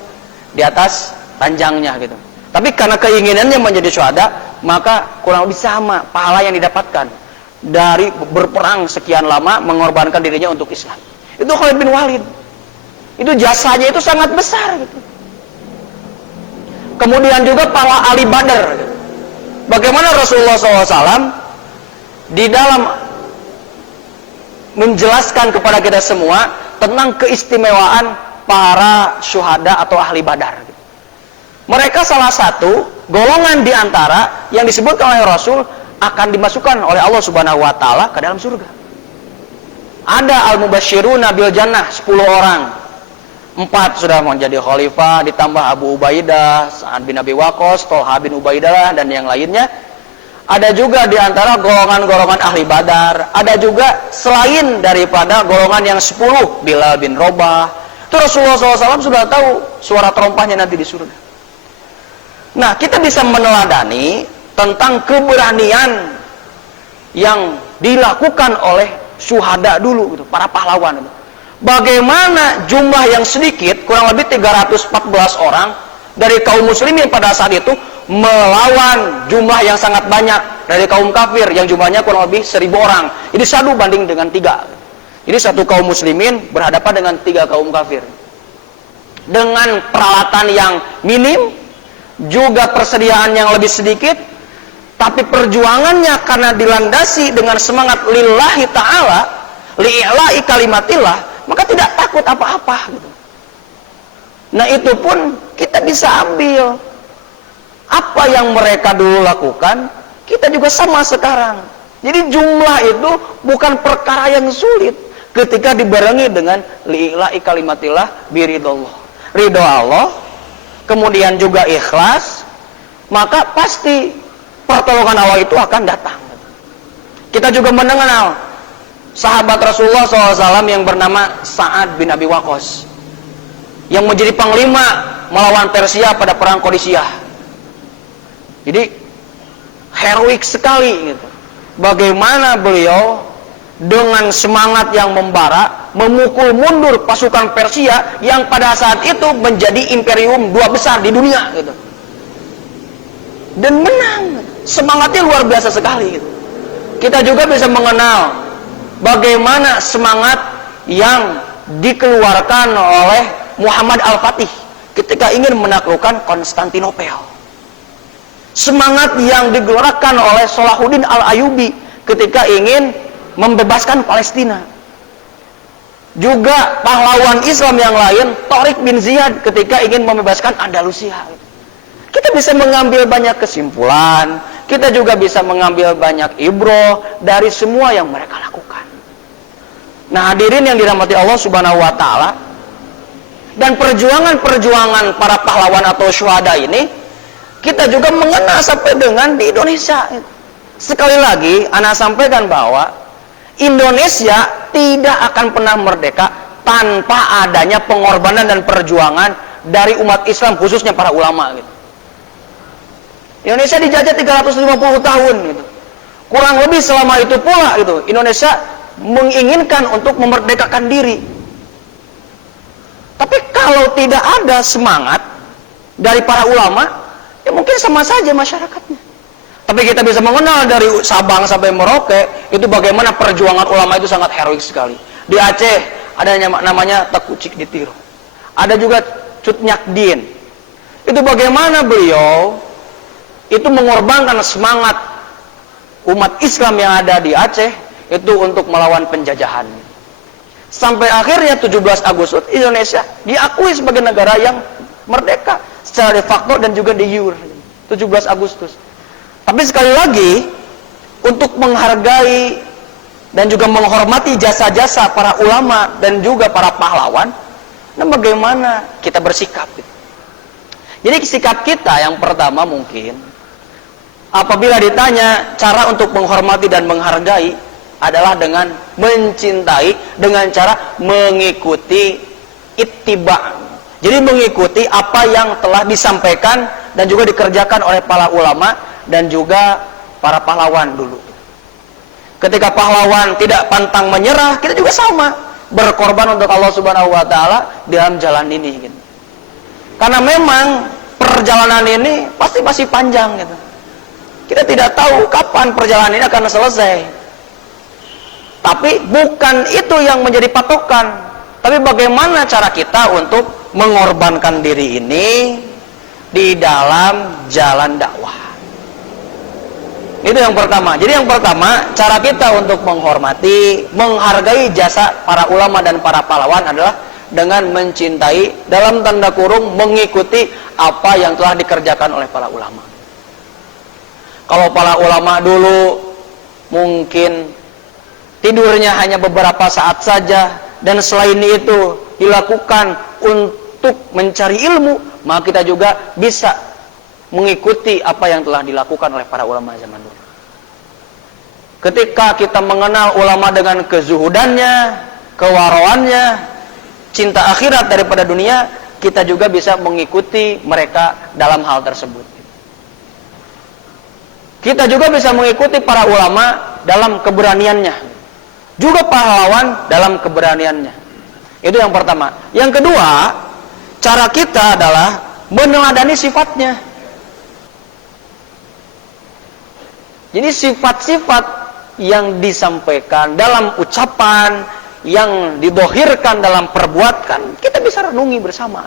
di atas ranjangnya gitu. Tapi karena keinginannya menjadi syuhada, maka kurang lebih sama pahala yang didapatkan dari berperang sekian lama mengorbankan dirinya untuk Islam. Itu Khalid bin Walid. Itu jasanya itu sangat besar gitu. Kemudian juga para ahli Badar. Bagaimana Rasulullah SAW di dalam menjelaskan kepada kita semua tentang keistimewaan para syuhada atau ahli Badar. Mereka salah satu golongan di antara yang disebutkan oleh Rasul akan dimasukkan oleh Allah Subhanahu wa taala ke dalam surga. Ada al-mubasysyiruna bil jannah 10 orang. 4 sudah menjadi khalifah, ditambah Abu Ubaidah, Sa'ad bin Abi Waqqas, Thalha bin Ubaidillah dan yang lainnya. Ada juga di antara golongan-golongan ahli Badar, ada juga selain daripada golongan yang 10, Bilal bin Rabah. Itu Rasulullah SAW sudah tahu suara terompahnya nanti di surga. Nah, kita bisa meneladani tentang keberanian yang dilakukan oleh syuhada dulu gitu, para pahlawan itu. Bagaimana jumlah yang sedikit, kurang lebih 314 orang dari kaum muslimin pada saat itu melawan jumlah yang sangat banyak dari kaum kafir yang jumlahnya kurang lebih 1000 orang. Jadi 1 banding dengan 3. Jadi 1 kaum muslimin berhadapan dengan 3 kaum kafir. Dengan peralatan yang minim, juga persediaan yang lebih sedikit, tapi perjuangannya karena dilandasi dengan semangat lillahi ta'ala, li'i'la'i kalimatillah, maka tidak takut apa-apa gitu. Nah, itu pun kita bisa ambil apa yang mereka dulu lakukan, kita juga sama sekarang. Jadi jumlah itu bukan perkara yang sulit ketika dibarengi dengan li'i'la'i kalimatillah biridallah, ridho Allah, kemudian juga ikhlas, maka pasti pertolongan Allah itu akan datang. Kita juga mengenal sahabat Rasulullah SAW yang bernama Sa'ad bin Abi Waqqas yang menjadi panglima melawan Persia pada perang Qadisiyah. Jadi heroik sekali gitu. Bagaimana beliau dengan semangat yang membara memukul mundur pasukan Persia yang pada saat itu menjadi imperium 2 besar di dunia gitu. Dan menang. Semangatnya luar biasa sekali gitu. Kita juga bisa mengenal bagaimana semangat yang dikeluarkan oleh Muhammad Al-Fatih ketika ingin menaklukkan Konstantinopel. Semangat yang digelorakan oleh Salahuddin Al-Ayyubi ketika ingin membebaskan Palestina. Juga pahlawan Islam yang lain, Tariq bin Ziyad ketika ingin membebaskan Andalusia. Kita bisa mengambil banyak kesimpulan, kita juga bisa mengambil banyak ibroh dari semua yang mereka lakukan. Nah, hadirin yang dirahmati Allah Subhanahu wa taala, dan perjuangan-perjuangan para pahlawan atau syuhada ini kita juga mengenal sampai dengan di Indonesia. Sekali lagi, ana sampaikan bahwa Indonesia tidak akan pernah merdeka tanpa adanya pengorbanan dan perjuangan dari umat Islam, khususnya para ulama gitu. Indonesia dijajah 350 tahun gitu. Kurang lebih selama itu pula gitu, Indonesia menginginkan untuk memerdekakan diri. Tapi kalau tidak ada semangat dari para ulama, ya mungkin sama saja masyarakatnya. Tapi kita bisa mengenal dari Sabang sampai Merauke, itu bagaimana perjuangan ulama itu sangat heroik sekali. Di Aceh ada namanya Teuku Cikditiro. Ada juga Cut Nyakdin. Itu bagaimana beliau itu mengorbankan semangat umat Islam yang ada di Aceh itu untuk melawan penjajahan. Sampai akhirnya 17 Agustus Indonesia diakui sebagai negara yang merdeka secara de facto dan juga de jure. 17 Agustus. Tapi sekali lagi, untuk menghargai dan juga menghormati jasa-jasa para ulama dan juga para pahlawan, nah bagaimana kita bersikap? Jadi sikap kita yang pertama mungkin, apabila ditanya cara untuk menghormati dan menghargai, adalah dengan mencintai, dengan cara mengikuti ittiba, Jadi mengikuti apa yang telah disampaikan dan juga dikerjakan oleh para ulama dan juga para pahlawan dulu. Ketika pahlawan tidak pantang menyerah, kita juga sama, berkorban untuk Allah Subhanahu wa taala dalam jalan ini gitu. Karena memang perjalanan ini pasti masih panjang gitu. Kita tidak tahu kapan perjalanan ini akan selesai. Tapi bukan itu yang menjadi patokan. Tapi bagaimana cara kita untuk mengorbankan diri ini di dalam jalan dakwah. Itu yang pertama. Jadi yang pertama, cara kita untuk menghormati, menghargai jasa para ulama dan para pahlawan adalah dengan mencintai, dalam tanda kurung mengikuti apa yang telah dikerjakan oleh para ulama. Kalau para ulama dulu mungkin tidurnya hanya beberapa saat saja, dan selain itu dilakukan untuk mencari ilmu, maka kita juga bisa mengikuti apa yang telah dilakukan oleh para ulama zaman dulu. Ketika kita mengenal ulama dengan kezuhudannya, kewaraannya, cinta akhirat daripada dunia, kita juga bisa mengikuti mereka dalam hal tersebut. Kita juga bisa mengikuti para ulama dalam keberaniannya, juga pahlawan dalam keberaniannya. Itu yang pertama. Yang kedua, cara kita adalah meneladani sifatnya. Jadi sifat-sifat yang disampaikan dalam ucapan, yang didohirkan dalam perbuatan, kita bisa renungi bersama.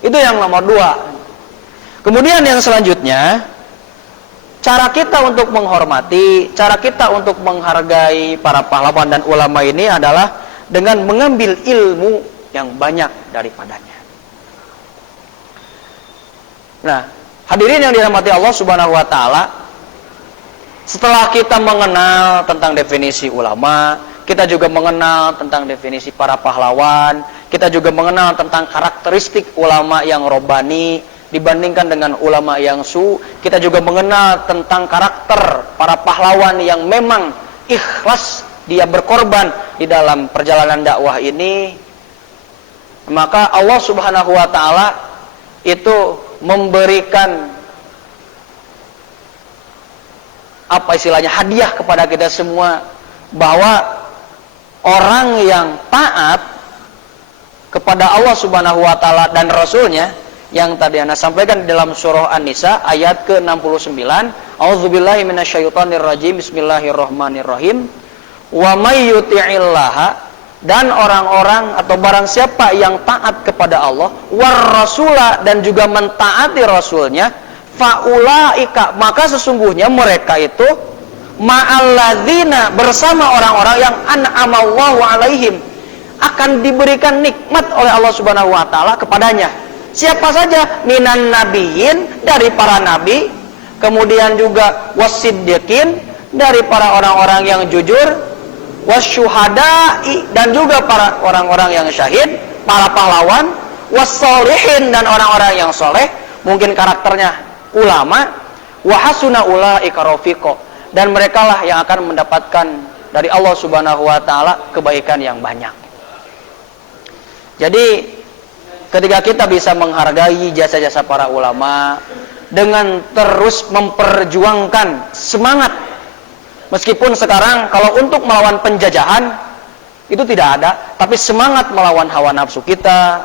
Itu yang nomor dua. Kemudian yang selanjutnya, cara kita untuk menghormati, cara kita untuk menghargai para pahlawan dan ulama ini adalah dengan mengambil ilmu yang banyak daripadanya. Nah, hadirin yang dirahmati Allah Subhanahu wa taala, setelah kita mengenal tentang definisi ulama, kita juga mengenal tentang definisi para pahlawan, kita juga mengenal tentang karakteristik ulama yang robbani dibandingkan dengan ulama yang su, kita juga mengenal tentang karakter para pahlawan yang memang ikhlas dia berkorban di dalam perjalanan dakwah ini. Maka Allah Subhanahu wa taala itu memberikan apa istilahnya, hadiah kepada kita semua, bahwa orang yang taat kepada Allah Subhanahu wa taala dan Rasulnya, yang tadi Anda sampaikan di dalam surah An-Nisa ayat ke-69, A'udzubillahi minasyaitonir rajim, bismillahirrahmanirrahim. Wa may yuti'illaha, dan orang-orang atau barang siapa yang taat kepada Allah, war rasula, dan juga mentaati Rasulnya, faulaika, maka sesungguhnya mereka itu ma'alladzina, bersama orang-orang yang an'amallahu alaihim, akan diberikan nikmat oleh Allah Subhanahu wa taala kepadanya. Siapa saja? Minan nabiyyin, dari para nabi, kemudian juga wasiddiqin, dari para orang-orang yang jujur, wasyuhada'i, dan juga para orang-orang yang syahid, para pahlawan, wassolihin, dan orang-orang yang soleh, mungkin karakternya ulama, wa hasuna ulaika rafiqa, dan merekalah yang akan mendapatkan dari Allah Subhanahu wa taala kebaikan yang banyak. Jadi ketika kita bisa menghargai jasa-jasa para ulama dengan terus memperjuangkan semangat, meskipun sekarang kalau untuk melawan penjajahan itu tidak ada, tapi semangat melawan hawa nafsu kita,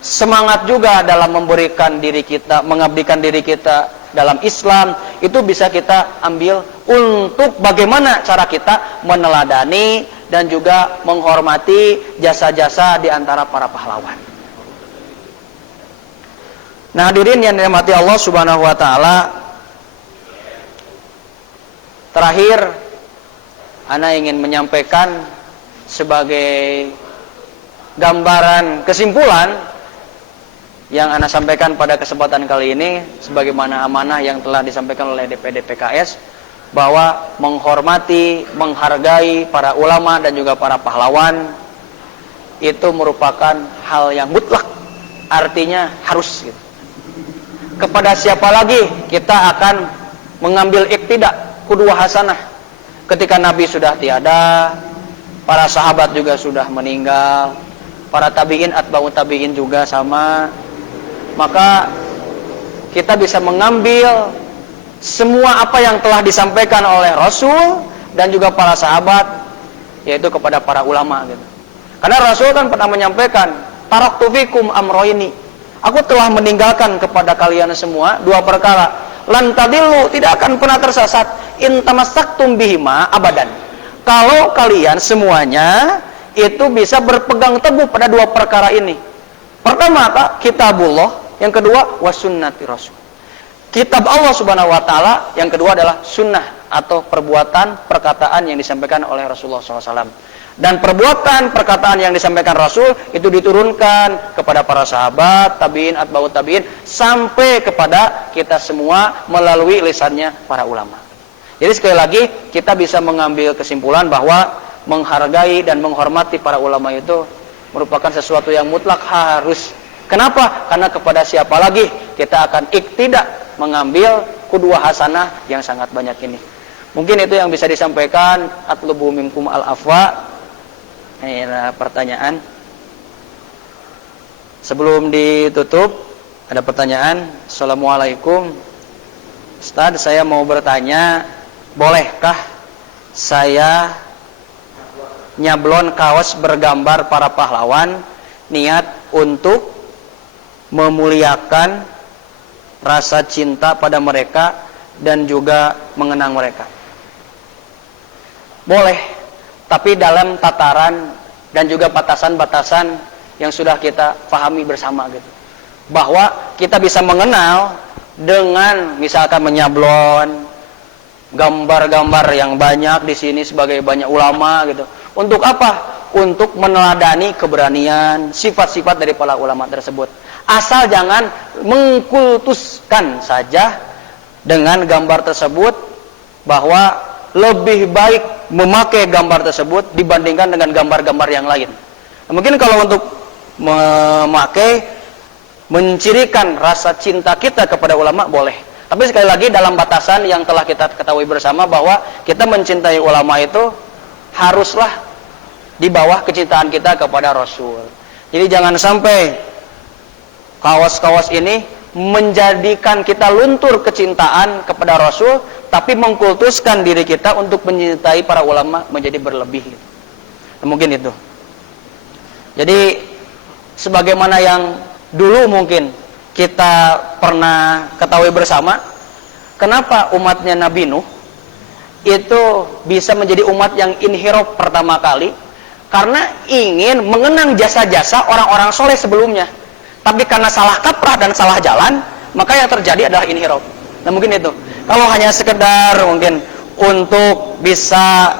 semangat juga dalam memberikan diri kita, mengabdikan diri kita dalam Islam, itu bisa kita ambil untuk bagaimana cara kita meneladani dan juga menghormati jasa-jasa di antara para pahlawan. Nah, hadirin yang dirahmati Allah Subhanahu wa taala, terakhir ana ingin menyampaikan sebagai gambaran kesimpulan yang ana sampaikan pada kesempatan kali ini, sebagaimana amanah yang telah disampaikan oleh DPD PKS, bahwa menghormati, menghargai para ulama dan juga para pahlawan itu merupakan hal yang mutlak, artinya harus gitu. Kepada siapa lagi kita akan mengambil iktidak, qudwah hasanah, ketika Nabi sudah tiada, para sahabat juga sudah meninggal, para tabi'in, atba'ut tabi'in juga sama. Maka kita bisa mengambil semua apa yang telah disampaikan oleh Rasul dan juga para sahabat, yaitu kepada para ulama gitu. Karena Rasul kan pernah menyampaikan, taraktu fikum amroini, aku telah meninggalkan kepada kalian semua dua perkara, lan tadillu, tidak akan pernah tersesat, in tamassaktum bihima abadan, kalau kalian semuanya itu bisa berpegang teguh pada dua perkara ini. Pertama apa? Kitabullah, yang kedua wasunnati Rasul. Kitab Allah Subhanahu wa taala, yang kedua adalah sunnah atau perbuatan perkataan yang disampaikan oleh Rasulullah SAW. Dan perbuatan perkataan yang disampaikan Rasul itu diturunkan kepada para sahabat, tabi'in, atba'ut tabi'in, sampai kepada kita semua melalui lisannya para ulama. Jadi sekali lagi kita bisa mengambil kesimpulan bahwa menghargai dan menghormati para ulama itu merupakan sesuatu yang mutlak harus. Kenapa? Karena kepada siapa lagi kita akan iktidak mengambil qudwah hasanah yang sangat banyak ini. Mungkin itu yang bisa disampaikan. Atlubu minkum al-afwa. Ini pertanyaan. Sebelum ditutup, ada pertanyaan. Assalamualaikum Ustaz, saya mau bertanya, bolehkah saya nyablon kaos bergambar para pahlawan, niat untuk memuliakan rasa cinta pada mereka dan juga mengenang mereka? Boleh, tapi dalam tataran dan juga batasan-batasan yang sudah kita pahami bersama gitu. Bahwa kita bisa mengenal dengan misalkan menyablon gambar-gambar yang banyak di sini sebagai banyak ulama gitu. Untuk apa? Untuk meneladani keberanian, sifat-sifat dari para ulama tersebut. Asal jangan mengkultuskan saja dengan gambar tersebut, bahwa lebih baik memakai gambar tersebut dibandingkan dengan gambar-gambar yang lain. Nah, mungkin kalau untuk memakai, mencirikan rasa cinta kita kepada ulama boleh. Tapi sekali lagi dalam batasan yang telah kita ketahui bersama, bahwa kita mencintai ulama itu haruslah di bawah kecintaan kita kepada Rasul. Jadi jangan sampai kawas-kawas ini menjadikan kita luntur kecintaan kepada Rasul, tapi mengkultuskan diri kita untuk mencintai para ulama menjadi berlebih. Nah, mungkin itu. Jadi sebagaimana yang dulu mungkin kita pernah ketahui bersama, kenapa umatnya Nabi Nuh itu bisa menjadi umat yang inhiraf pertama kali? Karena ingin mengenang jasa-jasa orang-orang soleh sebelumnya. Tapi karena salah kaprah dan salah jalan, maka yang terjadi adalah inhiraf. Nah mungkin itu. Kalau hanya sekedar mungkin untuk bisa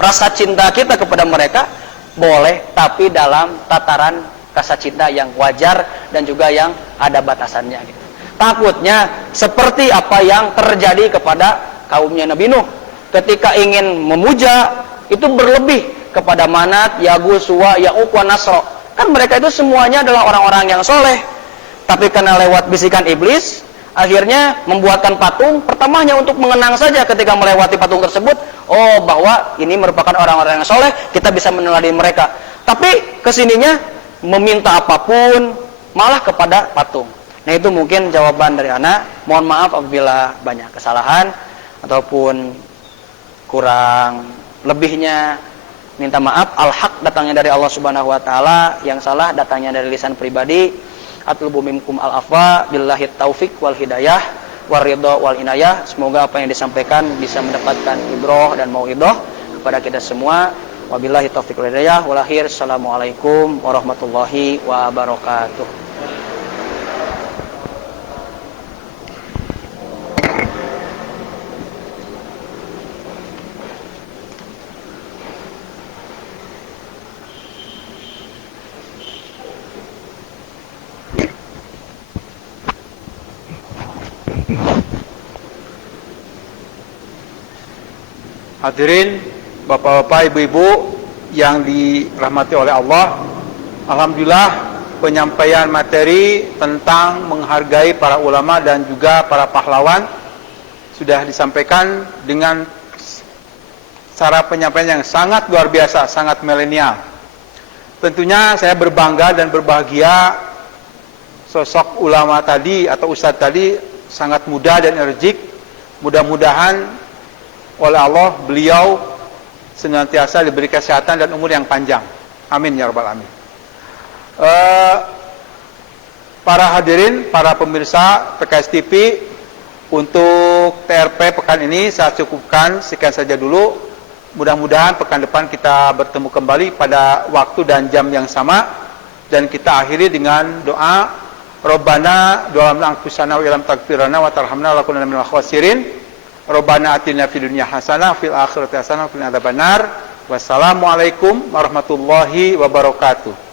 rasa cinta kita kepada mereka, boleh, tapi dalam tataran rasa cinta yang wajar dan juga yang ada batasannya gitu. Takutnya seperti apa yang terjadi kepada kaumnya Nabi Nuh. Ketika ingin memuja, itu berlebih kepada Manat, Yaghus, Suwa, Ya'uq, wa Nasra. Kan mereka itu semuanya adalah orang-orang yang soleh. Tapi karena lewat bisikan iblis, akhirnya membuatkan patung. Pertamanya untuk mengenang saja ketika melewati patung tersebut, oh bahwa ini merupakan orang-orang yang soleh, kita bisa meneladani mereka. Tapi kesininya meminta apapun, malah kepada patung. Nah itu mungkin jawaban dari anak. Mohon maaf apabila banyak kesalahan ataupun kurang lebihnya, minta maaf. Al-haq datangnya dari Allah Subhanahu wa taala, yang salah datangnya dari lisan pribadi. Atlubu minkum al-afwa, billahi taufik wal hidayah war ridha wal inayah. Semoga apa yang disampaikan bisa mendapatkan ibroh dan mauidhah kepada kita semua. Wabillahi taufik wal hidayah. Wal akhir, assalamualaikum warahmatullahi wabarakatuh. Hadirin Bapak-bapak, Ibu-ibu yang dirahmati oleh Allah, alhamdulillah penyampaian materi tentang menghargai para ulama dan juga para pahlawan sudah disampaikan dengan cara penyampaian yang sangat luar biasa, sangat milenial. Tentunya saya berbangga dan berbahagia sosok ulama tadi atau ustadz tadi sangat muda dan energik. Mudah-mudahan oleh Allah beliau senantiasa diberi kesehatan dan umur yang panjang. Amin ya rabbal alamin. Para hadirin, para pemirsa PKS TV, untuk TRP pekan ini saya cukupkan sekian saja dulu. Mudah-mudahan pekan depan kita bertemu kembali pada waktu dan jam yang sama, dan kita akhiri dengan doa Rabbana dolamna anfusana wa ilam tagfirana wa tarhamna wa lakunna minal khasirin. Rabbana atina fid dunya hasanah fil akhirati hasanah wa qina adzabannar. Wassalamualaikum warahmatullahi wabarakatuh.